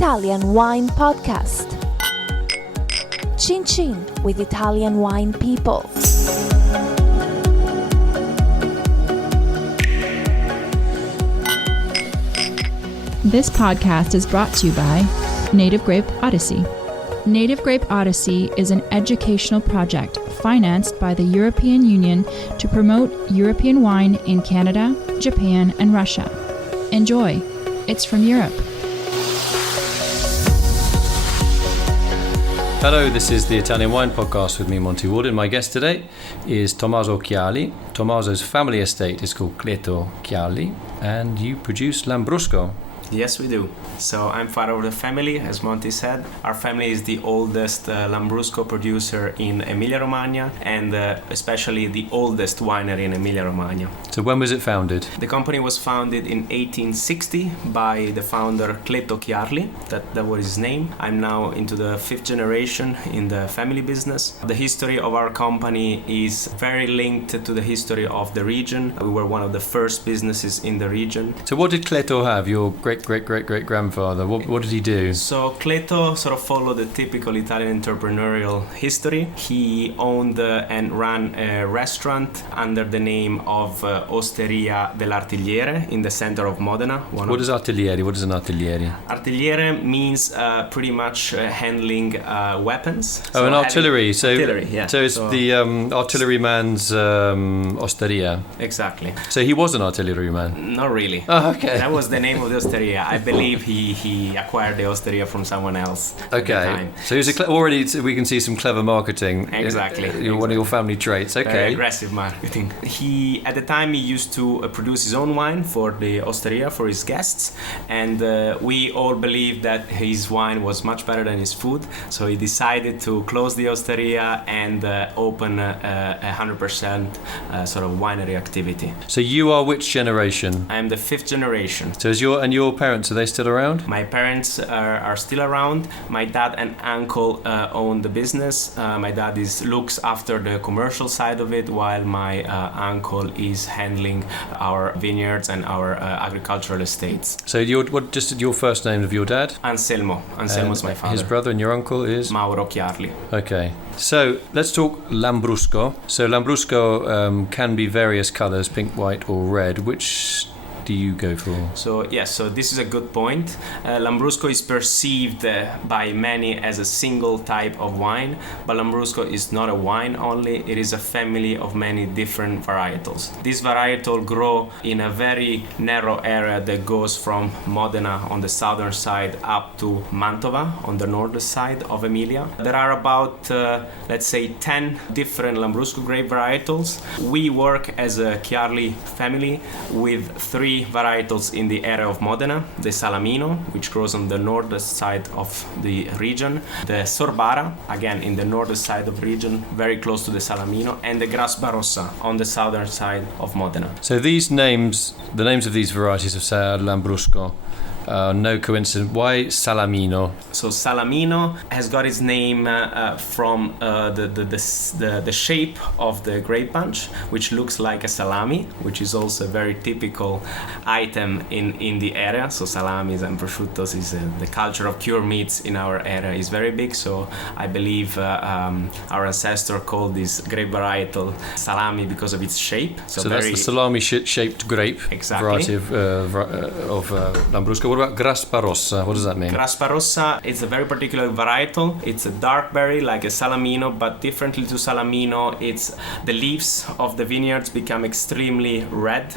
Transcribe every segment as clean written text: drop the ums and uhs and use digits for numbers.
Italian Wine Podcast. Chin Chin with Italian wine people. This podcast is brought to you by Native Grape Odyssey. Native Grape Odyssey is an educational project financed by the European Union to promote European wine in Canada, Japan, and Russia. Enjoy. It's from Europe. Hello, this is the Italian Wine Podcast with me, Monty Waldin. My guest today is Tommaso Chiarli. Tommaso's family estate is called Cleto Chiarli, and you produce Lambrusco. Yes, we do. So I'm part of the family, as Monty said. Our family is the oldest Lambrusco producer in Emilia-Romagna and especially the oldest winery in Emilia-Romagna. So when was it founded? The company was founded in 1860 by the founder Cleto Chiarli. That was his name. I'm now into the fifth generation in the family business. The history of our company is very linked to the history of the region. We were one of the first businesses in the region. So what did Cleto have, your great-great-great-great-grandfather? What did he do? So Cleto sort of followed the typical Italian entrepreneurial history. He owned and ran a restaurant under the name of Osteria dell'Artigliere in the center of Modena. What is artigliere? What is an artigliere? Artigliere means pretty much handling weapons. Oh, an artillery. Artillery, yeah. So it's the artilleryman's osteria. Exactly. So he was an artilleryman? Not really. Oh, okay. That was the name of the osteria. I believe he acquired the osteria from someone else. Okay. At the time. So he was already we can see some clever marketing. Exactly. One of your family traits. Okay. Very aggressive marketing. At the time he used to produce his own wine for the osteria for his guests, and we all believed that his wine was much better than his food. So he decided to close the osteria and open 100% sort of winery activity. So you are which generation? I am the fifth generation. So is your parents, are they still around? My parents are still around. My dad and uncle own the business. My dad looks after the commercial side of it, while my uncle is handling our vineyards and our agricultural estates. So just your first name of your dad? Anselmo. Anselmo's my father. His brother and your uncle is? Mauro Chiarli. Okay. So let's talk Lambrusco. So Lambrusco can be various colours, pink, white or red. Which do you go for? So this is a good point. Lambrusco is perceived by many as a single type of wine, but Lambrusco is not a wine only. It is a family of many different varietals. These varietals grow in a very narrow area that goes from Modena on the southern side up to Mantova on the northern side of Emilia. There are about, let's say, 10 different Lambrusco grape varietals. We work as a Chiarli family with 3 varietals in the area of Modena: the Salamino, which grows on the northern side of the region, the Sorbara, again in the northern side of the region, very close to the Salamino, and the Grasparossa on the southern side of Modena. So the names of these varieties of Lambrusco, no coincidence. Why Salamino? So Salamino has got its name from the shape of the grape bunch, which looks like a salami, which is also a very typical item in the area. So salamis and prosciuttos is the culture of cured meats in our area is very big. So I believe our ancestor called this grape varietal salami because of its shape. So that's the salami-shaped grape variety of Lambrusco. What about Grasparossa? What does that mean? Grasparossa is a very particular varietal. It's a dark berry like a Salamino, but differently to Salamino, it's the leaves of the vineyards become extremely red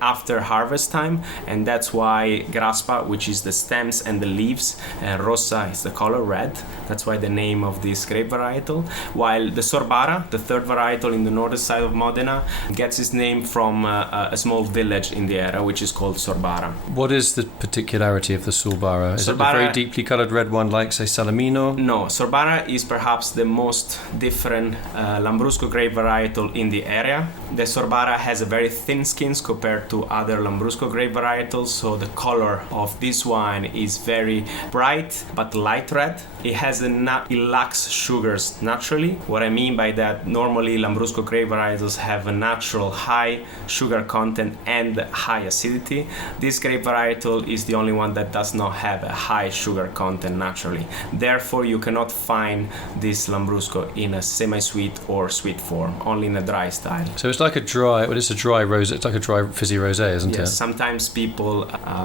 after harvest time, and that's why Graspa, which is the stems and the leaves, Rossa is the color red. That's why the name of this grape varietal. While the Sorbara, the third varietal in the northern side of Modena, gets its name from a small village in the area, which is called Sorbara. What is the particularity of the Sorbara? Is it a very deeply coloured red one like, say, Salamino? No, Sorbara is perhaps the most different Lambrusco grape varietal in the area. The Sorbara has a very thin skin compared to other Lambrusco grape varietals, so the color of this wine is very bright but light red. It lacks sugars naturally. What I mean by that, normally Lambrusco grape varietals have a natural high sugar content and high acidity. This grape varietal is the only one that does not have a high sugar content naturally. Therefore, you cannot find this Lambrusco in a semi-sweet or sweet form, only in a dry style. So it's like a dry rosé. It's like a dry fizzy rosé, isn't it? Yes, sometimes people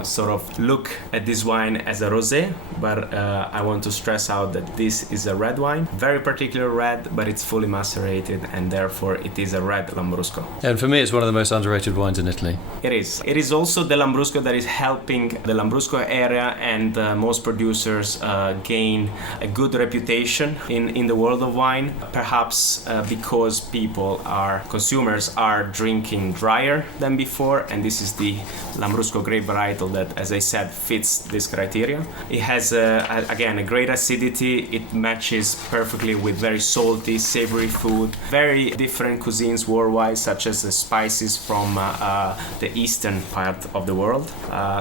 sort of look at this wine as a rosé, but I want to stress out that this is a red wine, very particular red, but it's fully macerated, and therefore it is a red Lambrusco. And for me, it's one of the most underrated wines in Italy. It is. It is also the Lambrusco that is helping the Lambrusco area and most producers gain a good reputation in the world of wine, perhaps because consumers are drinking drier than before, and this is the Lambrusco grape varietal that, as I said, fits this criteria. It has, again, a great acidity. It matches perfectly with very salty, savory food, very different cuisines worldwide, such as the spices from the eastern part of the world.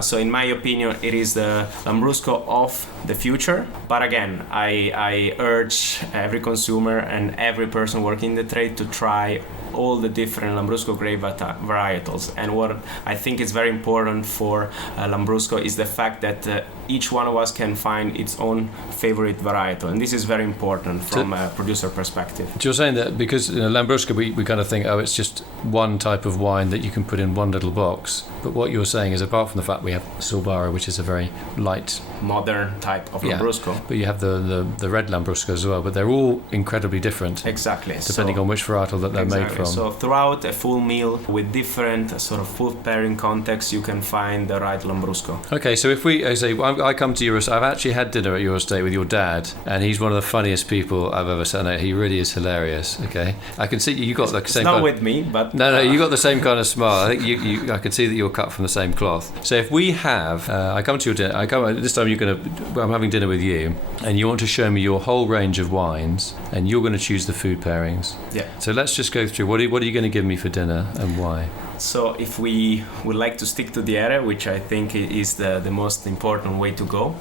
So in my opinion, it is the Lambrusco of the future. But again, I urge every consumer and every person working in the trade to try all the different Lambrusco grape varietals. And what I think is very important for Lambrusco is the fact that each one of us can find its own favorite varietal, and this is very important from a producer perspective. So you're saying that because Lambrusco, we kind of think, it's just one type of wine that you can put in one little box. But what you're saying is, apart from the fact we have Sorbara, which is a very light, modern type of Lambrusco, but you have the red Lambrusco as well. But they're all incredibly different. Exactly. Depending on which varietal that they're made from. So throughout a full meal with different sort of food pairing contexts, you can find the right Lambrusco. Okay, so if I come to your estate, I've actually had dinner at your estate with your dad, and he's one of the funniest people I've ever seen. He really is hilarious. Okay, I can see you got the same. It's not with me, but no, you got the same kind of smile. I think I can see that you're cut from the same cloth. So if we have, I come to your dinner. This time I'm having dinner with you, and you want to show me your whole range of wines, and you're going to choose the food pairings. Yeah. So let's just go through. What are you going to give me for dinner, and why? So if we would like to stick to the area, which I think is the most important way to go,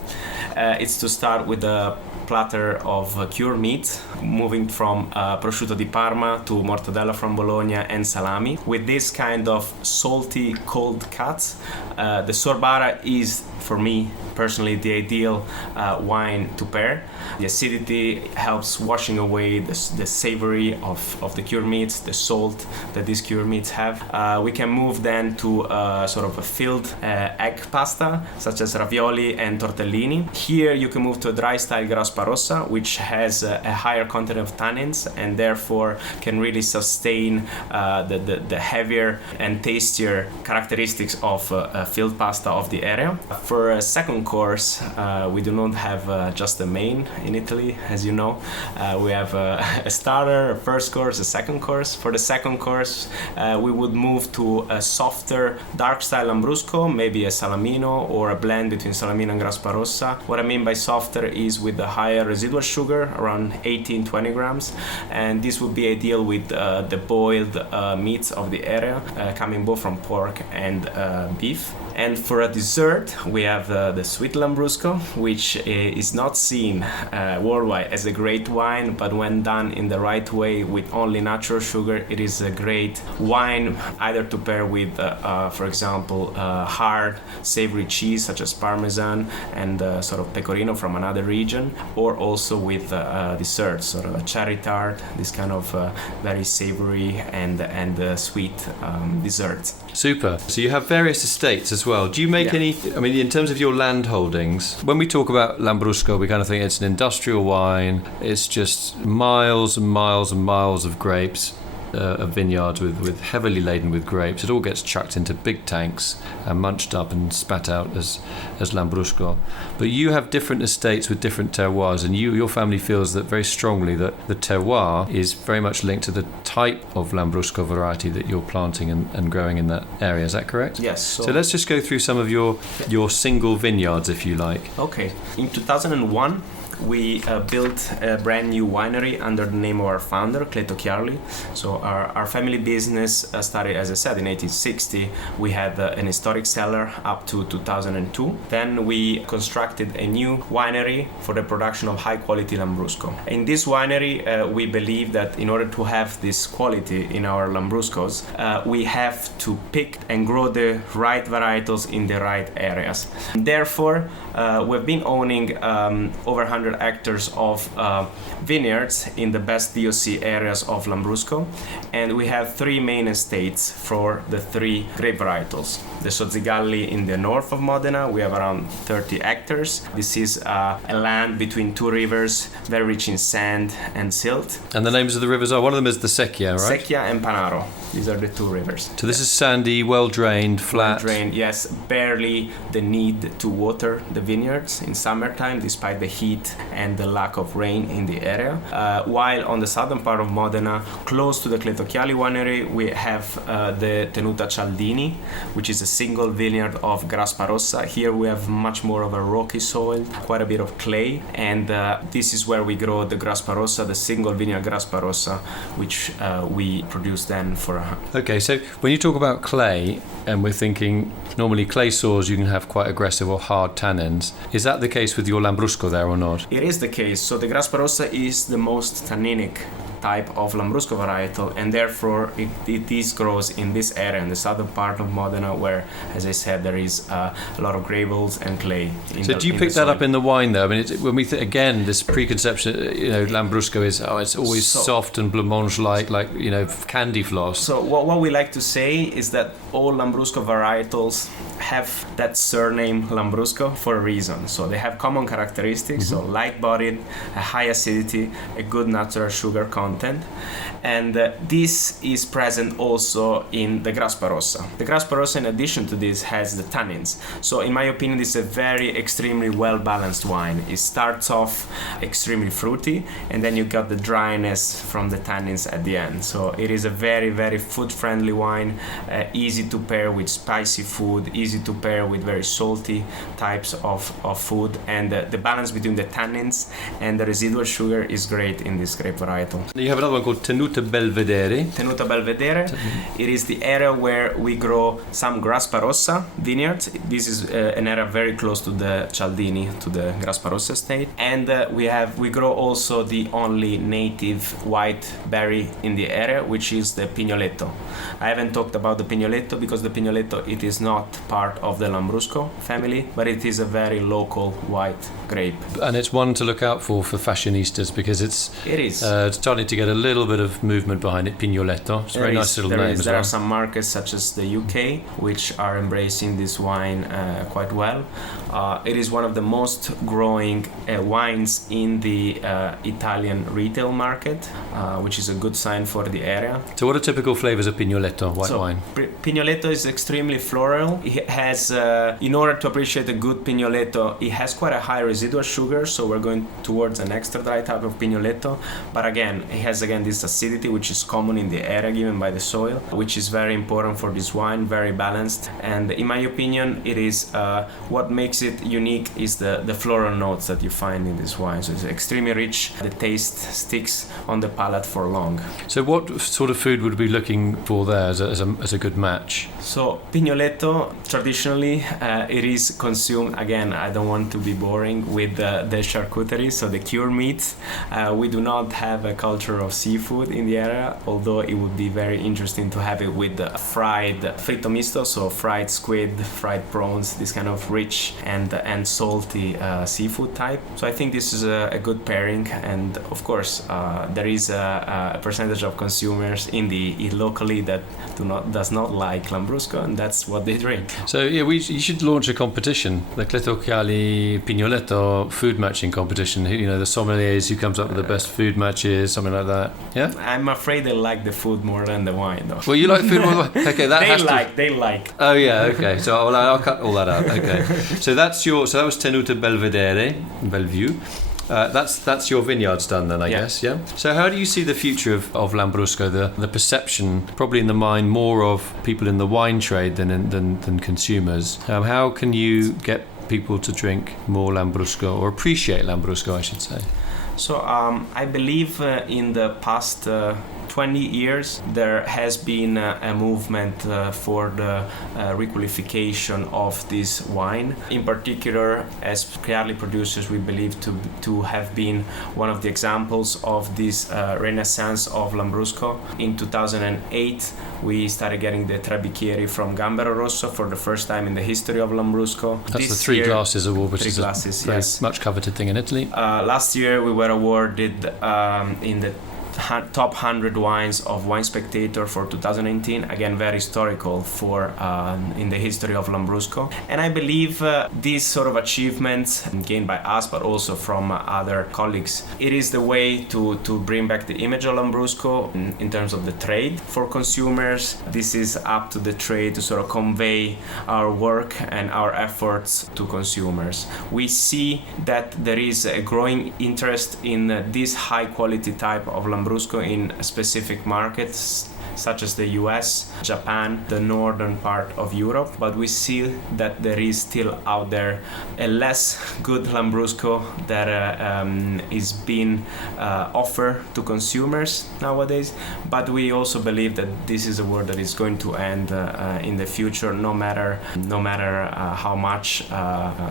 it's to start with a platter of cured meat, moving from prosciutto di Parma to mortadella from Bologna and salami. With this kind of salty, cold cuts, the Sorbara is, for me personally, the ideal wine to pair. The acidity helps washing away the savory of the cured meats, the salt that these cured meats have. We can move then to sort of a filled egg pasta, such as ravioli and tortellini. Here you can move to a dry style Grasparossa, which has a higher content of tannins and therefore can really sustain the heavier and tastier characteristics of filled pasta of the area. For a second course, we do not have just the main in Italy, as you know. We have a starter, a first course, a second course. For the second course, we would move to a softer, dark style Lambrusco, maybe a Salamino or a blend between Salamino and Grasparossa. What I mean by softer is with the higher residual sugar, around 18-20 grams, and this would be ideal with the boiled meats of the area, coming both from pork and beef. And for a dessert, we have the sweet Lambrusco, which is not seen worldwide as a great wine, but when done in the right way with only natural sugar, it is a great wine either to pair with, for example, hard savory cheese such as Parmesan and sort of pecorino from another region, or also with desserts, sort of a cherry tart, this kind of very savory and sweet desserts. Super. So you have various estates as well. Do you make any, I mean, in terms of your land holdings, when we talk about Lambrusco, we kind of think it's an industrial wine, it's just miles and miles and miles of grapes, of vineyards with heavily laden with grapes. It all gets chucked into big tanks and munched up and spat out as Lambrusco. But you have different estates with different terroirs, and your family feels that very strongly that the terroir is very much linked to the type of Lambrusco variety that you're planting and growing in that area. Is that correct? Yes. So let's just go through some of your single vineyards, if you like. Okay. In 2001, we built a brand new winery under the name of our founder, Cleto Chiarli. So our family business started, as I said, in 1860. We had an historic cellar up to 2002. Then we constructed a new winery for the production of high-quality Lambrusco. In this winery, we believe that in order to have this quality in our Lambruscos, we have to pick and grow the right varietals in the right areas. Therefore, we've been owning over 100 hectares of vineyards in the best DOC areas of Lambrusco, and we have 3 main estates for the 3 grape varietals. The Sozzigalli in the north of Modena, we have around 30 hectares. This is a land between 2 rivers, very rich in sand and silt. And the names of the rivers are, one of them is the Secchia, right? Secchia and Panaro. These are the 2 rivers. So this is sandy, well-drained, flat. Well-drained, yes. Barely the need to water the vineyards in summertime, despite the heat and the lack of rain in the area. While on the southern part of Modena, close to the Cleto Chiarli winery, we have the Tenuta Cialdini, which is a single vineyard of Grasparossa. Here we have much more of a rocky soil, quite a bit of clay, and this is where we grow the Grasparossa, the single vineyard Grasparossa, which we produce then for Okay, so when you talk about clay, and we're thinking normally clay soils you can have quite aggressive or hard tannins, is that the case with your Lambrusco there or not? It is the case. So the Grasparossa is the most tanninic type of Lambrusco varietal, and therefore it grows in this area, in the southern part of Modena, where, as I said, there is a lot of gravels and clay. So do you pick that up in the wine, though? I mean, when we again, this preconception, Lambrusco is it's always soft and blancmange like candy floss. So what we like to say is that all Lambrusco varietals have that surname Lambrusco for a reason. So they have common characteristics, so light-bodied, a high acidity, a good natural sugar content. And this is present also in the Grasparossa. The Grasparossa, in addition to this, has the tannins. So in my opinion, it's a very extremely well-balanced wine. It starts off extremely fruity, and then you got the dryness from the tannins at the end. So it is a very, very food-friendly wine, easy to pair with spicy food, easy to pair with very salty types of food, and the balance between the tannins and the residual sugar is great in this grape varietal. You have another one called Tenuta Belvedere. Tenuta Belvedere. It is the area where we grow some Grasparossa vineyards. This is an area very close to the Cialdini, to the Grasparossa estate. And we grow also the only native white berry in the area, which is the Pignoletto. I haven't talked about the Pignoletto because the Pignoletto, it is not part of the Lambrusco family, but it is a very local white grape. And it's one to look out for fashionistas, because it's starting to get a little bit of movement behind it. Pignoletto. It's a very nice little name as well. There are some markets such as the UK which are embracing this wine quite well. It is one of the most growing wines in the Italian retail market, which is a good sign for the area. So what are typical flavors of Pignoletto white wine? Pignoletto is extremely floral. It has, in order to appreciate a good Pignoletto, it has quite a high residual sugar, so we're going towards an extra dry type of Pignoletto. But again, it has this acidity which is common in the area given by the soil, which is very important for this wine, very balanced. And in my opinion, it is what makes it unique is the floral notes that you find in this wine. So it's extremely rich. The taste sticks on the palate for long. So what sort of food would we be looking for there as a good match? So Pignoletto, traditionally, it is consumed, again, I don't want to be boring, with the charcuterie, so the cured meats. We do not have a culture of seafood in the area, although it would be very interesting to have it with the fried fritto misto, so fried squid, fried prawns, this kind of rich and salty seafood type. So I think this is a good pairing, and of course there is a percentage of consumers locally that does not like Lambrusco, and that's what they drink. So yeah, you should launch a competition, the Cleto Chiarli Pignoletto food matching competition. The sommeliers who comes up with the best food matches, something like that. Yeah, I'm afraid they like the food more than the wine, though. Well, you like food more. Okay, that they like. Oh yeah, okay. So I'll cut all that out. Okay, so that was Tenuta Belvedere, Bellevue. That's your vineyards done then, I guess, yeah? So how do you see the future of Lambrusco, the perception, probably in the mind more of people in the wine trade than consumers? How can you get people to drink more Lambrusco, or appreciate Lambrusco, I should say? So I believe in the past 20 years there has been a movement for the requalification of this wine. In particular, as Chiarli producers, we believe to have been one of the examples of this renaissance of Lambrusco. In 2008, we started getting the Tre Bicchieri from Gambero Rosso for the first time in the history of Lambrusco. That's the Three Glasses Award, which is a very much coveted thing in Italy. Last year we were awarded in the top 100 wines of Wine Spectator for 2019. Again, very historical for in the history of Lambrusco. And I believe these sort of achievements gained by us, but also from other colleagues, it is the way to bring back the image of Lambrusco in terms of the trade for consumers. This is up to the trade to sort of convey our work and our efforts to consumers. We see that there is a growing interest in this high quality type of Lambrusco in specific markets such as the US, Japan, the northern part of Europe, but we see that there is still out there a less good Lambrusco that is being offered to consumers nowadays. But we also believe that this is a word that is going to end in the future, no matter how much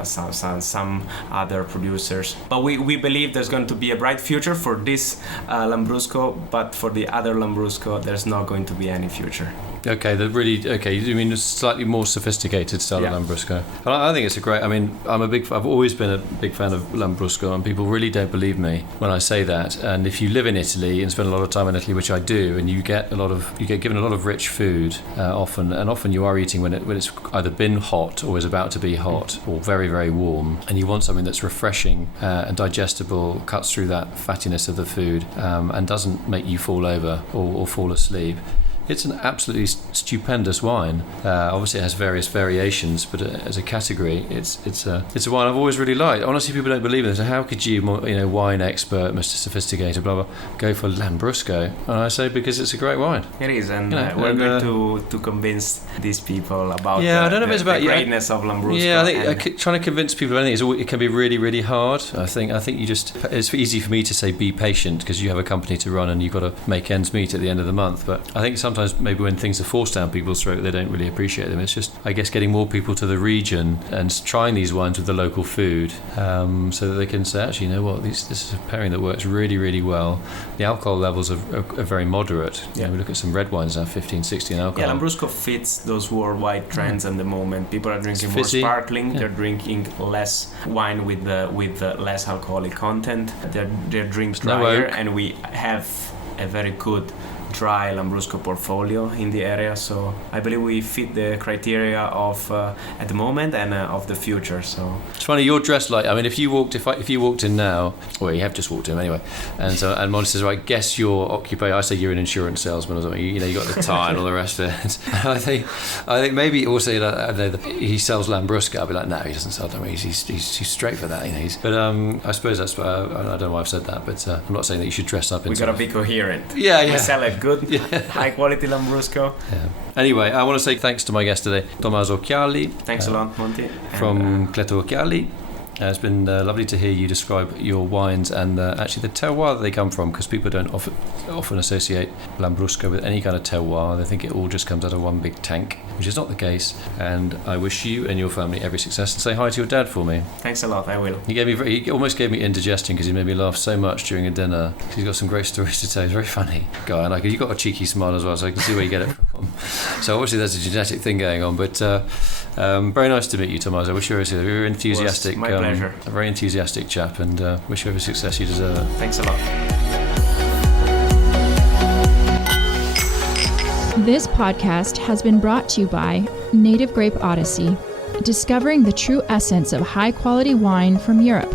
some other producers. But we believe there's going to be a bright future for this Lambrusco, but for the other Lambrusco, there's not going to be any future. Okay, you mean a slightly more sophisticated style of Lambrusco. I think it's a great, I've always been a big fan of Lambrusco, and people really don't believe me when I say that. And if you live in Italy and spend a lot of time in Italy, which I do, and you get given a lot of rich food often you are eating when it's either been hot or is about to be hot or very, very warm, and you want something that's refreshing and digestible, cuts through that fattiness of the food, and doesn't make you fall over or fall asleep. It's an absolutely stupendous wine. Obviously, it has various variations, but as a category, it's a wine I've always really liked. Honestly, people don't believe it. So how could you, wine expert, Mr. Sophisticated, blah blah, go for Lambrusco? And I say because it's a great wine. It is, and we're going to convince these people about the greatness of Lambrusco. Yeah, I think trying to convince people of anything it can be really, really hard. I think it's easy for me to say be patient because you have a company to run and you've got to make ends meet at the end of the month. But I think sometimes maybe when things are forced down people's throat, they don't really appreciate them. It's just, I guess, getting more people to the region and trying these wines with the local food, so that they can say, actually, you know what, this is a pairing that works really, really well. The alcohol levels are very moderate. Yeah. We look at some red wines now, 15, 16 alcohol. Yeah, Lambrusco fits those worldwide trends at the moment. People are drinking more sparkling. Yeah. They're drinking less wine with less alcoholic content. They're drinking drier, and we have a very good dry Lambrusco portfolio in the area, so I believe we fit the criteria of at the moment and of the future. So it's funny, you're dressed like, if you walked in now, well, you have just walked in anyway, and Monty says, right, guess your occupation. I say you're an insurance salesman or something. You got the tie and all the rest of it. I think maybe also he sells Lambrusco. I'll be like, no, he doesn't sell them. He's straight for that. But I suppose that's I don't know why I've said that, but I'm not saying that you should dress up. We gotta be coherent. Yeah. We sell it good, high quality Lambrusco. Yeah. Anyway, I want to say thanks to my guest today, Tommaso Chiarli. Thanks a lot, Monty. From Cleto Chiarli. It's been lovely to hear you describe your wines and actually the terroir that they come from, because people don't often associate Lambrusco with any kind of terroir. They think it all just comes out of one big tank, which is not the case. And I wish you and your family every success, and say hi to your dad for me. Thanks a lot, I will. He almost gave me indigestion because he made me laugh so much during a dinner. He's got some great stories to tell. He's a very funny guy, and you've got a cheeky smile as well, so I can see where you get it from. So obviously there's a genetic thing going on, but very nice to meet you, Tommaso. I wish you were enthusiastic. My pleasure. A very enthusiastic chap, and wish you every success. You deserve it. Thanks a lot. This podcast has been brought to you by Native Grape Odyssey, discovering the true essence of high-quality wine from Europe.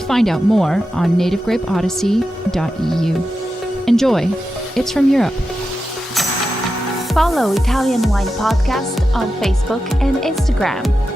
Find out more on nativegrapeodyssey.eu. Enjoy. It's from Europe. Follow Italian Wine Podcast on Facebook and Instagram.